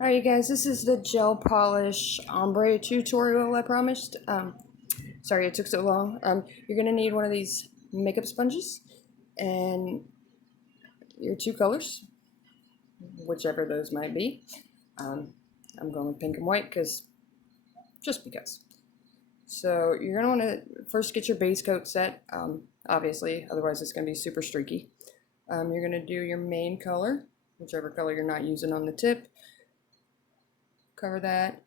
Alright you guys, this is the gel polish ombre tutorial I promised. Sorry it took so long. You're going to need one of these makeup sponges and your two colors, whichever those might be. I'm going with pink and white just because. So you're going to want to first get your base coat set, obviously, otherwise it's going to be super streaky. You're going to do your main color, whichever color you're not using on the tip. Cover that.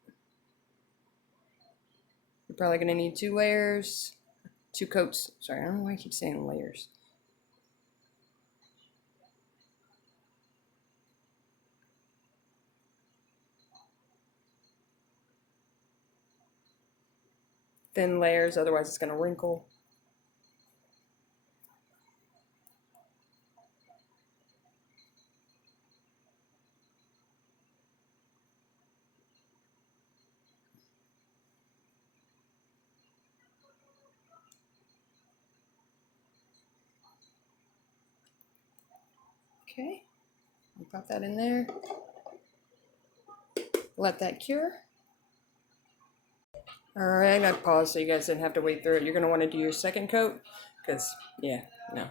You're probably going to need two coats. Sorry, I don't know why I keep saying layers. Thin layers, otherwise it's going to wrinkle. Okay, I'll pop that in there. Let that cure. Alright, I paused so you guys didn't have to wait through it. You're going to want to do your second coat, because, yeah, no.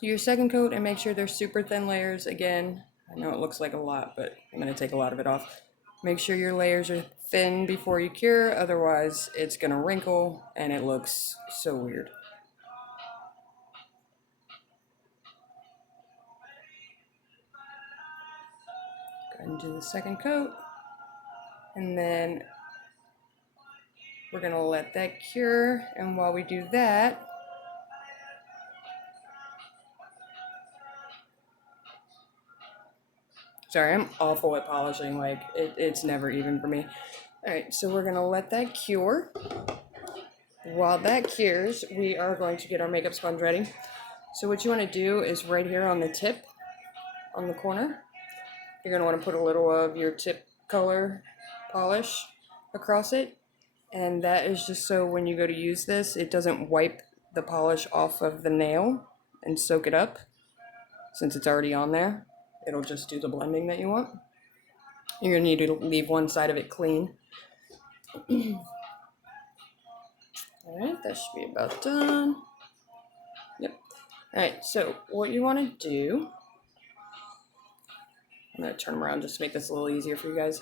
Do your second coat and make sure they're super thin layers. Again, I know it looks like a lot, but I'm going to take a lot of it off. Make sure your layers are thin before you cure, otherwise it's going to wrinkle and it looks so weird. Go ahead and do the second coat, and then we're going to let that cure, and while we do that, sorry, I'm awful at polishing, like it's never even for me. Alright, so we're going to let that cure. While that cures, we are going to get our makeup sponge ready. So what you want to do is right here on the tip, on the corner, you're going to want to put a little of your tip color polish across it. And that is just so when you go to use this, it doesn't wipe the polish off of the nail and soak it up. Since it's already on there, it'll just do the blending that you want. You're going to need to leave one side of it clean. Alright, that should be about done. Yep. Alright, so what you want to do, I'm going to turn them around just to make this a little easier for you guys.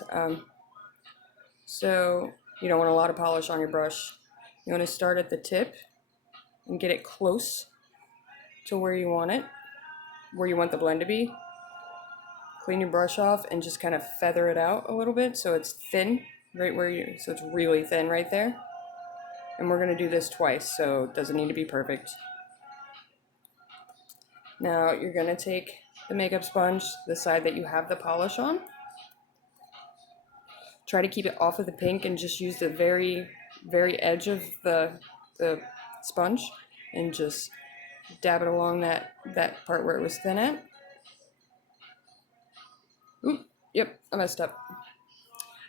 So you don't want a lot of polish on your brush. You want to start at the tip and get it close to where you want it, where you want the blend to be. Clean your brush off and just kind of feather it out a little bit so it's thin, right where so it's really thin right there. And we're going to do this twice, so it doesn't need to be perfect. Now you're going to take the makeup sponge, the side that you have the polish on. Try to keep it off of the pink and just use the very, very edge of the sponge and just dab it along that part where it was thin at. Oop, yep, I messed up.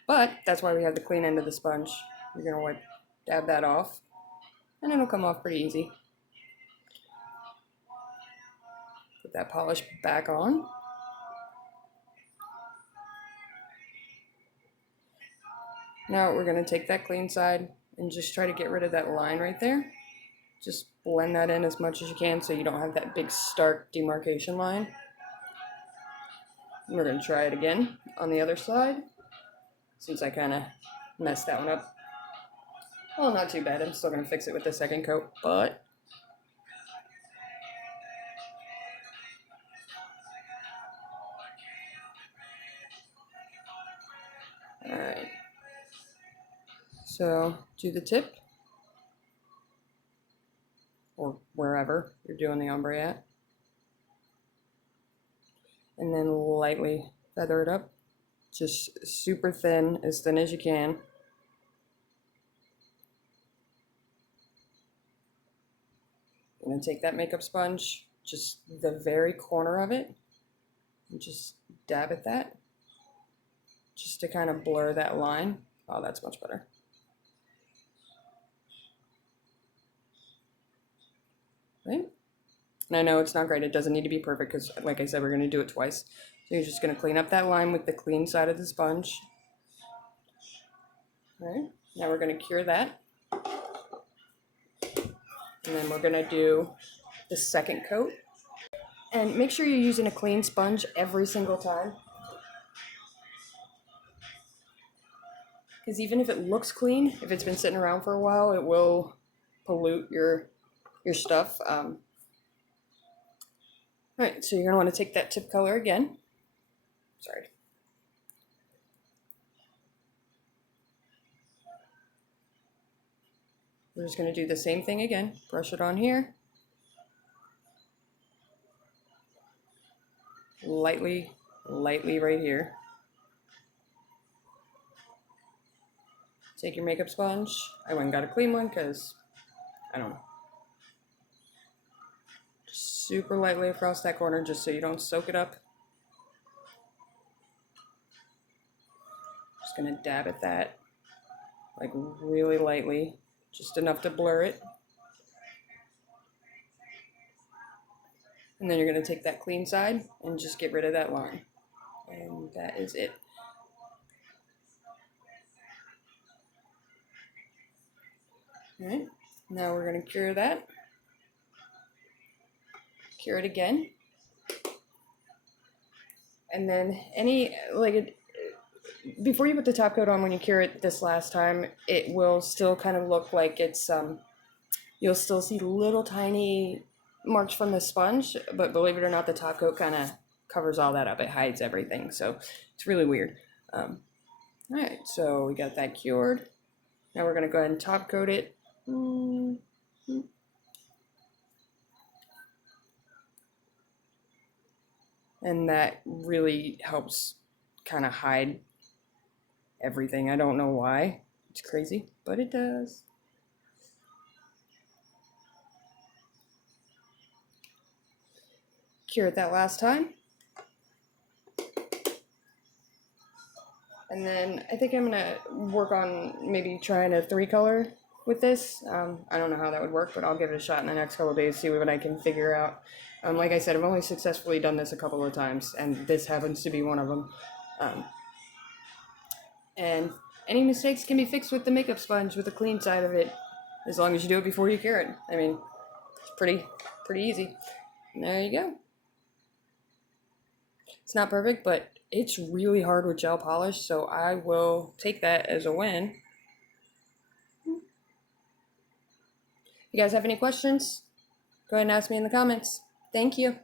But that's why we have the clean end of the sponge. You're going to want to dab that off, and it'll come off pretty easy. Put that polish back on. Now we're going to take that clean side and just try to get rid of that line right there. Just blend that in as much as you can so you don't have that big stark demarcation line. And we're going to try it again on the other side, since I kind of messed that one up. Well, not too bad. I'm still going to fix it with the second coat, but alright. So do the tip, or wherever you're doing the ombre at, and then lightly feather it up, just super thin, as thin as you can. I'm going to take that makeup sponge, just the very corner of it, and just dab at that, just to kind of blur that line. Oh, that's much better. Right? And I know it's not great. It doesn't need to be perfect because, like I said, we're going to do it twice. So you're just going to clean up that line with the clean side of the sponge. All right, now we're going to cure that. And then we're going to do the second coat. And make sure you're using a clean sponge every single time. Because even if it looks clean, if it's been sitting around for a while, it will pollute your stuff. All right, so you're going to want to take that tip color again. Sorry. We're just going to do the same thing again. Brush it on here. Lightly right here. Take your makeup sponge. I went and got a clean one because, I don't know. Super lightly across that corner just so you don't soak it up. Just going to dab at that, like really lightly, just enough to blur it. And then you're going to take that clean side and just get rid of that line. And that is it. All right, now we're going to cure that. Cure it again. And then before you put the top coat on, when you cure it this last time, it will still kind of look like it's, you'll still see little tiny marks from the sponge, but believe it or not, the top coat kind of covers all that up. It hides everything, so it's really weird. All right, so we got that cured. Now we're gonna go ahead and top coat it. And that really helps kind of hide everything. I don't know why. It's crazy, but it does. Cure it that last time. And then I think I'm gonna work on maybe trying a 3-color with this. I don't know how that would work, but I'll give it a shot in the next couple of days, see what I can figure out. Like I said, I've only successfully done this a couple of times, and this happens to be one of them. And any mistakes can be fixed with the makeup sponge, with the clean side of it, as long as you do it before you cure it. I mean, it's pretty easy. And there you go. It's not perfect, but it's really hard with gel polish, so I will take that as a win. If you guys have any questions, go ahead and ask me in the comments. Thank you.